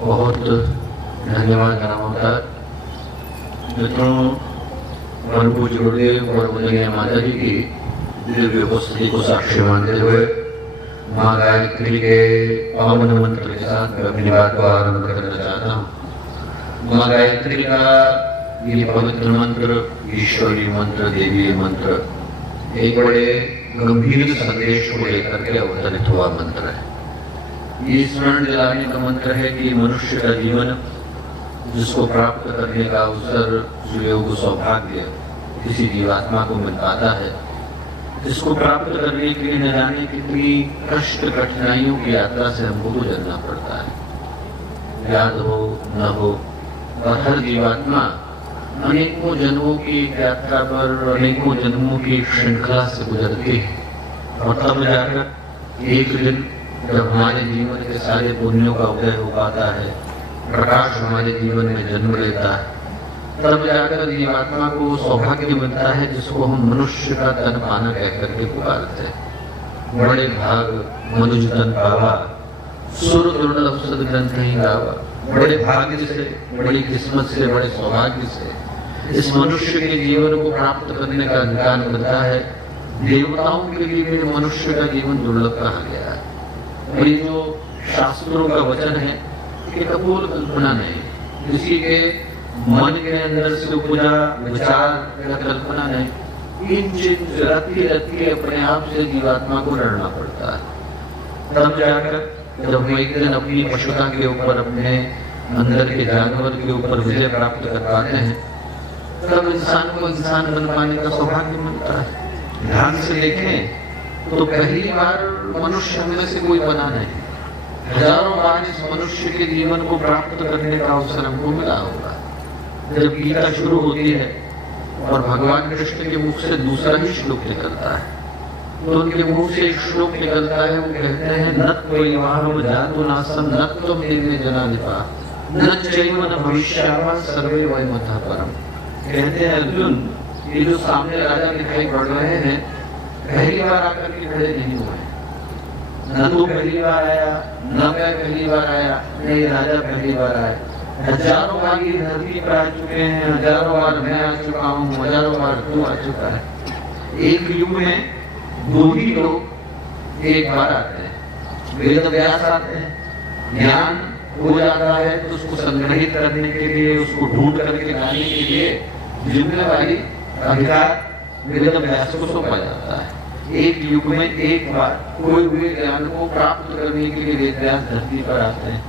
बहुत धन्यवाद ग्रामोत्तर मित्रों, परम पूज्य गुरुदेव और वंदनीय माता जी की दिव्य उपस्थिति को साक्षी मानते हुए माँ गायत्री के पावन मंत्र के साथ मैं अपनी बात को आरंभ करना चाहता हूँ। माँ गायत्री का ये पवित्र मंत्र, ईश्वरीय मंत्र, देवीय मंत्र एक बड़े गंभीर संदेश को लेकर के अवतरित हुआ मंत्र है। ये स्मरण दिलाने का मंत्र है कि मनुष्य का जीवन जिसको प्राप्त करने का अवसर, सुयोग, सौभाग्य किसी जीवात्मा को मिल पाता है, जिसको प्राप्त करने के लिए न जाने कितनी कष्ट कठिनाइयों की यात्रा से हमको गुजरना पड़ता है। याद हो न हो, और हर जीवात्मा अनेकों जन्मों की यात्रा पर, अनेकों जन्मों की श्रृंखला से गुजरती है और तब जाकर एक दिन जब हमारे जीवन के सारे पुण्यों का उदय हो पाता है, प्रकाश हमारे जीवन में जन्म लेता है, तब जाकर जीवात्मा को सौभाग्य मिलता है जिसको हम मनुष्य का तन पाना कहकर के पुकारते हैं। बड़े भाग मनुज तन पावा, सुर दुर्लभ सद ग्रंथ ही गावा। बड़े भाग्य से, बड़ी किस्मत से, बड़े सौभाग्य से इस मनुष्य के जीवन को प्राप्त करने का अधिकार मिलता है। देवताओं के लिए भी मनुष्य का जीवन दुर्लभ कहा गया है। ये जो शास्त्रों का वचन है, ये कपोल कल्पना नहीं, किसी के मन के अंदर से उपजा विचार या कल्पना नहीं। इन चीज रत्ती रत्ती अपने आप से जीवात्मा को लड़ना पड़ता है। तब जाकर जब हम एक दिन अपनी पशुता के ऊपर, अपने अंदर के जानवर के ऊपर विजय प्राप्त कर पाते हैं, तब इंसान को इंसान बन पाने का सौभाग्य मिलता है। ध्यान से देखें तो पहली बार मनुष्य में से कोई बना नहीं, हजारों बार इस मनुष्य के जीवन को प्राप्त करने का अवसर हमको मिला होगा। जब गीता शुरू होती है और भगवान कृष्ण के मुख से दूसरा ही श्लोक निकलता है, तो उनके मुंह से एक श्लोक निकलता है, वो कहते हैं न त्वयिवाहं जातु नासं न त्वं देवे जनाधिपा न चैव न भविष्यामः सर्वे वयमतः परम्। कहते हैं अर्जुन, ये जो सामने राजा दिखाई पड़ रहे हैं, पहली बार आकर के खड़े नहीं हुए, न तू पहली बार आया, न मैं पहली बार आया, नहीं राजा पहली बार आया। हजारों बार ये धरती पर आ चुके हैं, हजारों बार मैं आ चुका हूँ, हजारों बार तू आ चुका है। एक युग में दो ही लोग एक बार आते हैं, वेद व्यास आते हैं। ज्ञान हो जाता है तो उसको संग्रहित करने के लिए, उसको ढूंढ करके लाने के लिए जिम्मेवारी, अधिकार वेद व्यास को सौंपा जाता है। एक युग में एक बार कोई हुए ज्ञान को प्राप्त करने के लिए वेद व्यास धरती पर आते हैं।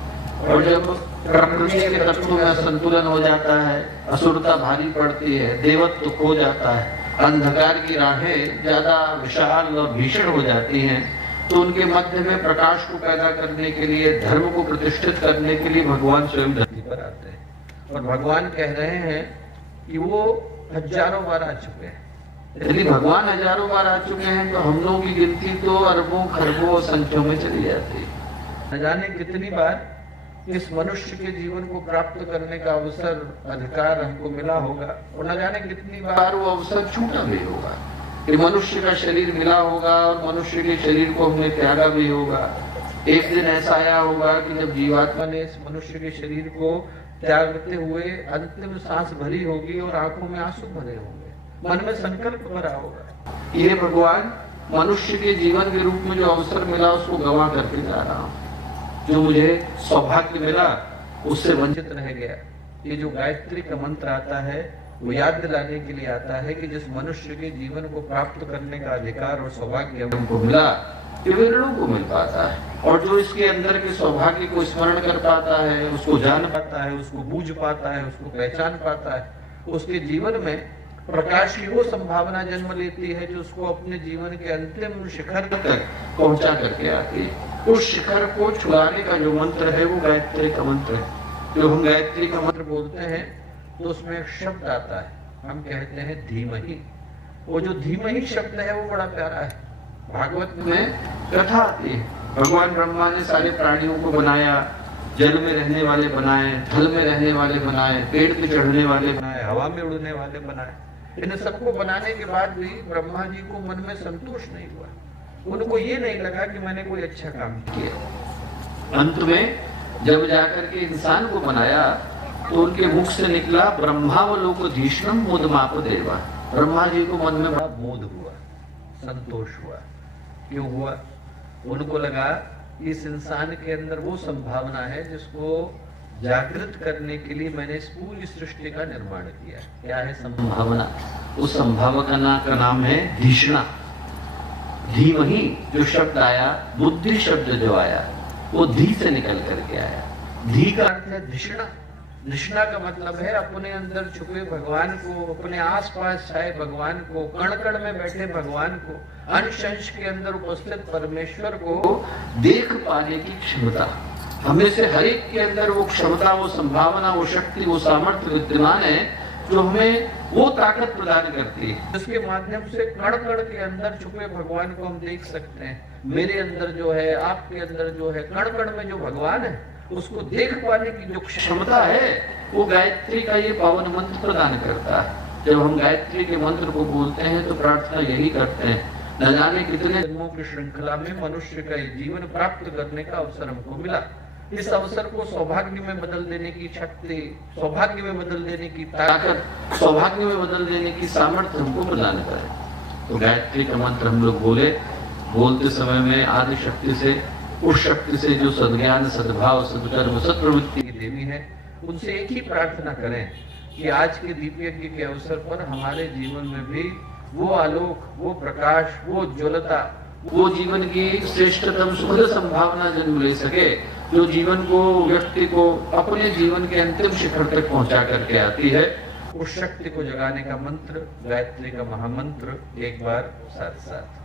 और जब प्रकृति के तत्वों में संतुलन हो जाता है, असुरता भारी पड़ती है, देवत्व खो जाता है, अंधकार की राहें ज्यादा विशाल और भीषण हो जाती हैं, तो उनके मध्य में प्रकाश को पैदा करने के लिए, धर्म को प्रतिष्ठित करने के लिए भगवान स्वयं धरती पर आते हैं। और भगवान कह रहे हैं कि वो हजारों बार आ चुके हैं। यदि भगवान हजारों बार आ चुके हैं तो हम लोगों की गिनती तो अरबों खरबों संख्यों में चली जाती है। न जाने कितनी बार इस मनुष्य के जीवन को प्राप्त करने का अवसर, अधिकार हमको मिला होगा, और न जाने कितनी बार वो अवसर छूटा भी होगा कि मनुष्य का शरीर मिला होगा और मनुष्य के शरीर को हमने त्यागा भी होगा। एक दिन ऐसा आया होगा कि जब जीवात्मा ने इस मनुष्य के शरीर को त्यागते हुए अंतिम सांस भरी होगी और आंखों में आंसू भरे होंगे, मन में संकल्प भरा होगा, ये भगवान मनुष्य के जीवन के रूप में जो अवसर मिला उसको गंवा करके जा रहा हूँ, जो मुझे सौभाग्य मिला उससे वंचित रह गया। ये जो गायत्री का मंत्र आता है वो याद दिलाने के लिए आता है कि जिस मनुष्य के जीवन को प्राप्त करने का अधिकार और सौभाग्य हमको मिला, ये विरलों को मिल पाता है। और जो इसके अंदर के सौभाग्य को स्मरण कर पाता है, उसको जान पाता है, उसको बूझ पाता है, उसको पहचान पाता है, उसके जीवन में प्रकाश की वो संभावना जन्म लेती है जो उसको अपने जीवन के अंतिम शिखर तक पहुंचा करके आती है। उस शिखर को छुड़ाने का जो मंत्र है वो गायत्री का मंत्र है। जो हम गायत्री का मंत्र बोलते हैं तो उसमें एक शब्द आता है, हम कहते हैं धीमहि। वो जो धीमहि शब्द है वो बड़ा प्यारा है। भागवत में कथा आती है, भगवान ब्रह्मा ने सारे प्राणियों को बनाया, जल में रहने वाले बनाए, थल में रहने वाले बनाए, पेड़ पे चढ़ने वाले बनाए, हवा में उड़ने वाले बनाए। इन सबको बनाने के बाद भी ब्रह्मा जी को मन में संतोष नहीं हुआ। उनको ये नहीं लगा कि मैंने कोई अच्छा काम किया। अंत में जब जाकर के इंसान को बनाया तो उनके मुख से निकला ब्रह्मावलोकधीष्णम मुदमाप देवा। ब्रह्मा जी को मन में बड़ा बोध हुआ, संतोष हुआ। क्यों हुआ? उनको लगा इस इंसान के अंदर वो संभावना है जिसको जागृत करने के लिए मैंने इस पूरी सृष्टि का निर्माण किया। क्या है संभावना? उस संभावना का नाम है धीष्णा। धीमहि जो शब्द आया, बुद्धि शब्द जो आया, वो धी से निकल करके आया। धी का अर्थ है धिष्णा। धिष्णा का मतलब है अपने अंदर छुपे भगवान को, अपने आसपास छाए भगवान को, कण कण में बैठे भगवान को, अंश अंश के अंदर उपस्थित परमेश्वर को देख पाने की क्षमता। हमें से हर एक के अंदर वो क्षमता, वो संभावना, वो शक्ति, वो सामर्थ्य विद्यमान है जो हमें वो ताकत प्रदान करती है जिसके माध्यम से कण कण के अंदर छुपे भगवान को हम देख सकते हैं। मेरे अंदर जो है, आपके अंदर जो है, कण कण में जो भगवान है उसको देख पाने की जो क्षमता है वो गायत्री का ये पावन मंत्र प्रदान करता है। जब हम गायत्री के मंत्र को बोलते हैं तो प्रार्थना यही करते हैं, न जाने कितने जन्मों की श्रृंखला में मनुष्य का जीवन प्राप्त करने का अवसर हमको मिला। इस अवसर को सौभाग्य में बदल देने की शक्ति, सौभाग्य में बदल देने की ताकत, सौभाग्य में बदल देने की सामर्थ्य हमको प्रदान करें। तो गायत्री का मंत्र हम लोग बोलते समय में आदि शक्ति से, उस शक्ति से जो सद्ज्ञान, सद्भाव, सद्कर्म, सत्प्रवृत्ति की देवी है, उनसे एक ही प्रार्थना करें कि आज के दीप यज्ञ के अवसर पर हमारे जीवन में भी वो आलोक, वो प्रकाश, वो ज्वलता, वो जीवन की श्रेष्ठतम सुखद संभावना जन्म ले सके जो जीवन को, व्यक्ति को अपने जीवन के अंतिम शिखर तक पहुंचा करके आती है। उस शक्ति को जगाने का मंत्र, गायत्री का महामंत्र एक बार साथ साथ।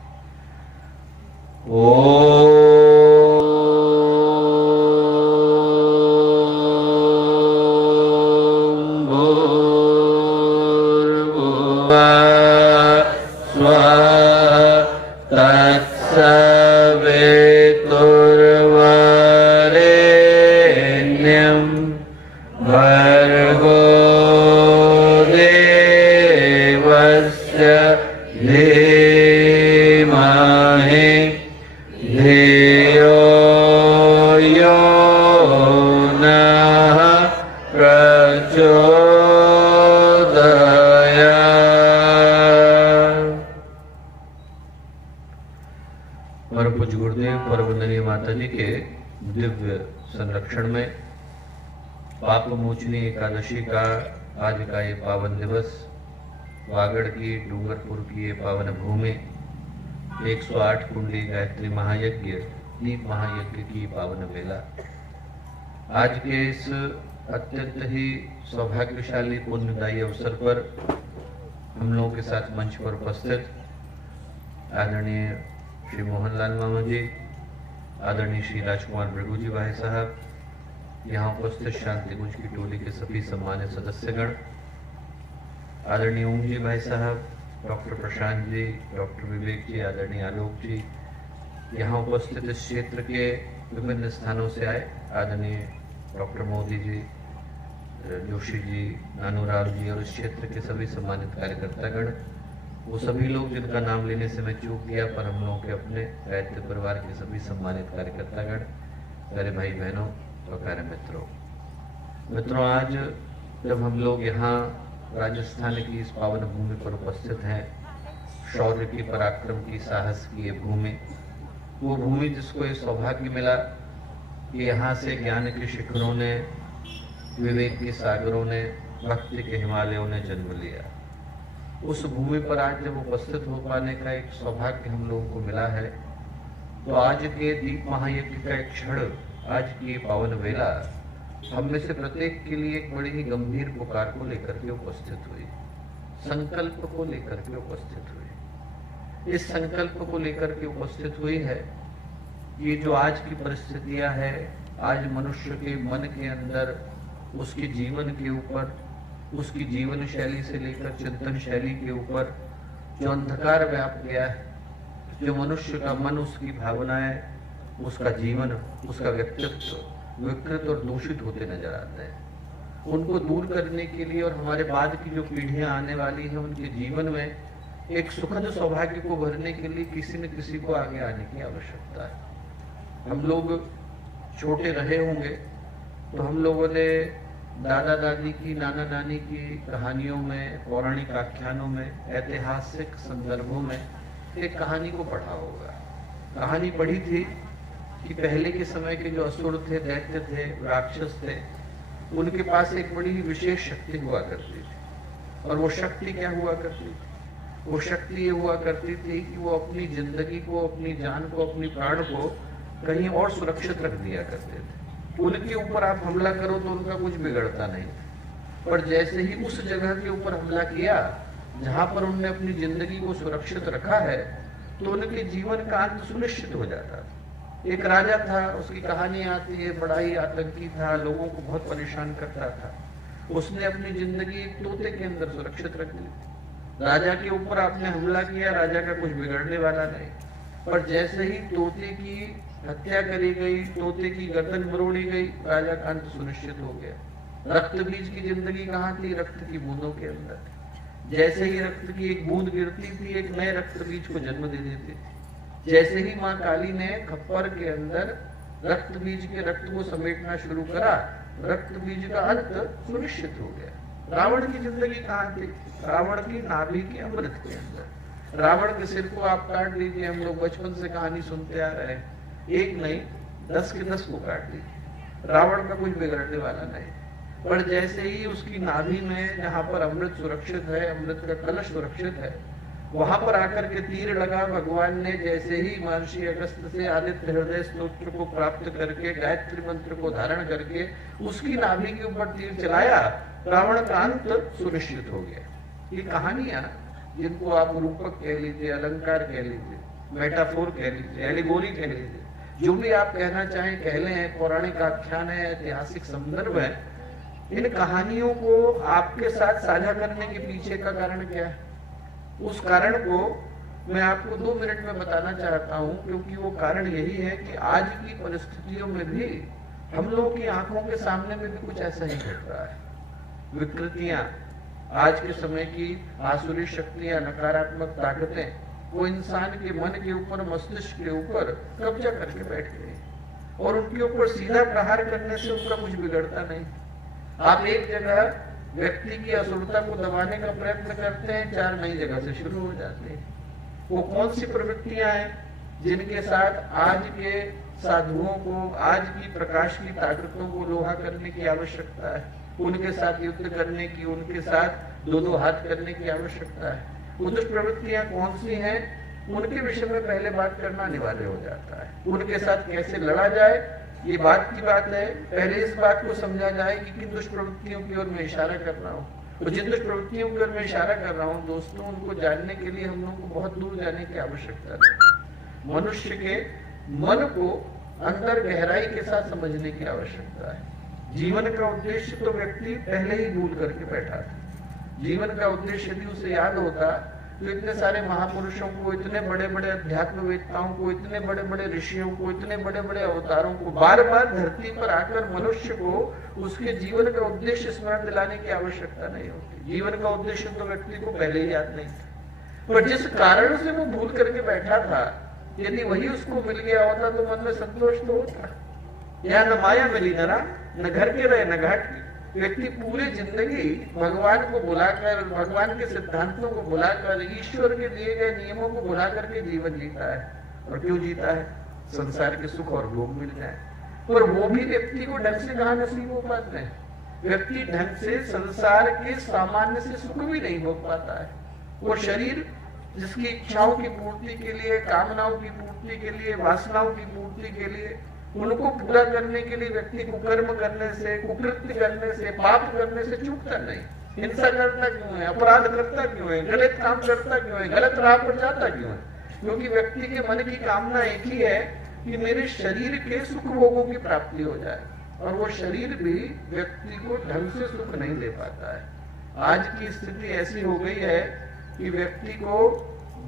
संरक्षण में पाप मोचनी एकादशी का आज का ये पावन दिवस, वागड़ की, डूंगरपुर की ये पावन भूमि, 108 कुंडी गायत्री महायज्ञ, दीप महायज्ञ की पावन बेला। आज के इस अत्यंत ही सौभाग्यशाली पुण्यदायी अवसर पर हम लोगों के साथ मंच पर उपस्थित आदरणीय श्री मोहनलाल मामा जी, आदरणीय श्री राजकुमार भृगु जी भाई साहब, यहाँ उपस्थित शांति कुंज की टोली के सभी सम्मानित सदस्यगण, आदरणीय ओम जी भाई साहब, डॉक्टर प्रशांत जी, डॉक्टर विवेक जी, आदरणीय आलोक जी, यहाँ उपस्थित इस क्षेत्र के विभिन्न स्थानों से आए आदरणीय डॉक्टर मोदी जी, जोशी जी, नानूराव जी और इस क्षेत्र के सभी सम्मानित कार्यकर्तागण, वो सभी लोग जिनका नाम लेने से मैं चूक गया, पर हम लोगों के अपने गायत्री परिवार के सभी सम्मानित कार्यकर्तागण, प्यारे भाई बहनों और प्यारे मित्रों, आज जब हम लोग यहाँ राजस्थान की इस पावन भूमि पर उपस्थित हैं, शौर्य की, पराक्रम की, साहस की ये भूमि, वो भूमि जिसको ये सौभाग्य मिला कि यहाँ से ज्ञान के शिखरों ने, विवेक के सागरों ने, भक्ति के हिमालयों ने जन्म लिया, उस भूमि पर आज जब उपस्थित हो पाने का एक सौभाग्य हम लोगों को मिला है, तो आज के दीप महायज्ञ का एक क्षण, आज की पावन वेला हम में से प्रत्येक के लिए एक बड़ी ही गंभीर पुकार को लेकर के उपस्थित हुई, संकल्प को लेकर के उपस्थित हुई। इस संकल्प को लेकर के उपस्थित हुई है, ये जो आज की परिस्थितियां है, आज मनुष्य के मन के अंदर, उसके जीवन के ऊपर, उसकी जीवन शैली से लेकर चिंतन शैली के ऊपर जो अंधकार व्याप गया है, जो मनुष्य का मन, उसकी भावनाएं, उसका जीवन, उसका व्यक्तित्व विकृत और दूषित होते नजर आते हैं, उनको दूर करने के लिए और हमारे बाद की जो पीढ़ियां आने वाली हैं उनके जीवन में एक सुखद सौभाग्य को भरने के लिए किसी न किसी को आगे आने की आवश्यकता है। हम लोग छोटे रहे होंगे तो हम लोगों ने दादा दादी की, नाना नानी की कहानियों में, पौराणिक आख्यानों में, ऐतिहासिक संदर्भों में एक कहानी को पढ़ा होगा। कहानी पढ़ी थी कि पहले के समय के जो असुर थे, दैत्य थे, राक्षस थे, उनके पास एक बड़ी विशेष शक्ति हुआ करती थी। और वो शक्ति क्या हुआ करती थी? वो शक्ति ये हुआ करती थी कि वो अपनी जिंदगी को, अपनी जान को, अपनी प्राण को कहीं और सुरक्षित रख दिया करते थे। उनके ऊपर आप हमला करो तो उनका कुछ बिगड़ता नहीं, पर जैसे ही उस जगह के ऊपर हमला किया जहां पर उन्होंने अपनी जिंदगी को सुरक्षित रखा है, तो उनके जीवन का अंत सुनिश्चित हो जाता था। एक राजा था, उसकी कहानी आती है, बड़ा ही आतंकी था, लोगों को बहुत परेशान करता था। उसने अपनी जिंदगी एक तोते के अंदर सुरक्षित रख ली। राजा के ऊपर आपने हमला किया, राजा का कुछ बिगड़ने वाला नहीं, पर जैसे ही तोते की हत्या करी गई, तोते की गर्दन मरोड़ी गई, राजा का अंत सुनिश्चित हो गया। रक्त बीज की जिंदगी कहाँ थी? रक्त की बूंदों के अंदर। जैसे ही रक्त की एक बूंद गिरती थी, एक नए रक्त बीज को जन्म दे देती थी। जैसे ही माँ काली ने खप्पर के अंदर रक्त बीज के रक्त को समेटना शुरू करा, रक्त बीज का अंत सुनिश्चित हो गया। रावण की जिंदगी कहाँ थी? रावण की नाभि के अमृत के अंदर। रावण के सिर को आप काट लीजिए, हम लोग बचपन से कहानी सुनते आ रहे हैं, एक नहीं 10 के 10 को काट लीजिए, रावण का कुछ बिगड़ने वाला नहीं। पर जैसे ही उसकी नाभि में, जहां पर अमृत सुरक्षित है, अमृत का कलश सुरक्षित है, वहां पर आकर के तीर लगा। भगवान ने जैसे ही महर्षि अगस्त्य से आदित्य हृदय स्तोत्र को प्राप्त करके, गायत्री मंत्र को धारण करके उसकी नाभि के ऊपर तीर चलाया, रावण का अंत सुनिश्चित हो गया। ये कहानियां, जिनको आप रूपक कह लीजिए, अलंकार कह लीजिए, मेटाफोर कह लीजिए, एलिगोरी कह लीजिए, जो भी आप कहना चाहें कह लें, पौराणिक आख्यान है, ऐतिहासिक संदर्भ है, इन कहानियों को आपके साथ साझा करने के पीछे का कारण क्या है? उस कारण को मैं आपको 2 मिनट में बताना चाहता हूं, क्योंकि वो कारण यही है कि आज की परिस्थितियों में भी हम लोगों की आंखों के सामने में भी कुछ ऐसा ही घट रहा है। विकृतियां, आज के समय की आसुरी शक्तियां, नकारात्मक ताकतें, वो इंसान के मन के ऊपर, मस्तिष्क के ऊपर कब्जा करके बैठ गए और उनके ऊपर सीधा प्रहार करने से उनका कुछ बिगड़ता नहीं। आप एक जगह व्यक्ति की असुरता को दबाने का प्रयत्न करते हैं, 4 नई जगह से शुरू हो जाते हैं। वो कौन सी प्रवृत्तियां हैं जिनके साथ आज के साधुओं को, आज की प्रकाश की ताकतों को लोहा करने की आवश्यकता है, उनके साथ युद्ध करने की, उनके साथ 2-2 हाथ करने की आवश्यकता है। वो दुष्ट प्रवृत्तियां कौन सी हैं, उनके विषय में पहले बात करना अनिवार्य हो जाता है। उनके साथ कैसे लड़ा जाए, ये बात की बात है। पहले इस बात को समझा जाए कि किन दुष्प्रवृत्तियों की ओर मैं इशारा कर रहा हूँ। तो जिन दुष्प्रवृत्तियों की ओर मैं इशारा कर रहा हूँ दोस्तों, उनको जानने के लिए हम लोग को बहुत दूर जाने की आवश्यकता नहीं। मनुष्य के मन को अंदर गहराई के साथ समझने की आवश्यकता है। जीवन का उद्देश्य तो व्यक्ति पहले ही भूल करके बैठा था। जीवन का उद्देश्य यदि उसे याद होता तो इतने सारे महापुरुषों को, इतने बड़े बड़े अध्यात्मवेत्ताओं को, इतने बड़े बड़े ऋषियों को, इतने बड़े बड़े अवतारों को बार बार धरती पर आकर मनुष्य को उसके जीवन का उद्देश्य स्मरण दिलाने की आवश्यकता नहीं होती। जीवन का उद्देश्य तो व्यक्ति को पहले ही याद नहीं था, पर जिस कारण से वो भूल करके बैठा था, यदि वही उसको मिल गया होता तो मन में संतोष तो होता। यहाँ न माया मिली न राम, न घर के रहे न घाट के। व्यक्ति पूरी जिंदगी भगवान को भुलाकर, भगवान के सिद्धांतों को भुलाकर, ईश्वर के दिए गए नियमों को भुला करके जीवन जीता है। और क्यों जीता है? संसार के सुख और भोग मिल जाए। पर वो भी व्यक्ति को ढंग से कहाँ नसीब हो पाते हैं। व्यक्ति ढंग से संसार के सामान्य से सुख भी नहीं भोग पाता है। वो शरीर जिसकी इच्छाओं की पूर्ति के लिए, कामनाओं की पूर्ति के लिए, वासनाओं की पूर्ति के लिए, उनको पूरा करने के लिए व्यक्ति कुकर्म करने से, कुकृत्य करने से, पाप करने से चूकता नहीं। हिंसा करता क्यों है? अपराध करता क्यों है? गलत काम करता क्यों है? गलत राह पर जाता क्यों है? क्योंकि व्यक्ति के मन की कामना एक ही है कि मेरे शरीर के सुख भोगों की प्राप्ति हो जाए, और वो शरीर भी व्यक्ति को ढंग से सुख नहीं दे पाता है। आज की स्थिति ऐसी हो गई है कि व्यक्ति को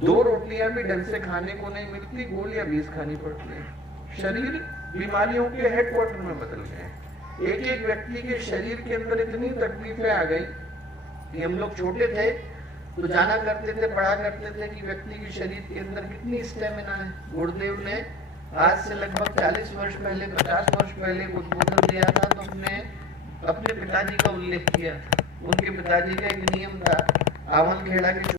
2 रोटियां भी ढंग से खाने को नहीं मिलती, गोल या 20 खानी पड़ती है। शरीर बीमारियों के हेडक्वार्टर में बदल गए। एक एक व्यक्ति के शरीर के अंदर इतनी तकलीफें आ गई कि हम लोग छोटे थे तो जाना करते थे, पढ़ा करते थे कि व्यक्ति के शरीर के अंदर कितनी स्टेमिना है। गुरुदेव ने आज से लगभग 40 वर्ष पहले, 50 वर्ष पहले उद्बोधन दिया था तो हमने अपने पिताजी का उल्लेख किया था। उनके पिताजी का एक नियम था, आवन खेड़ा के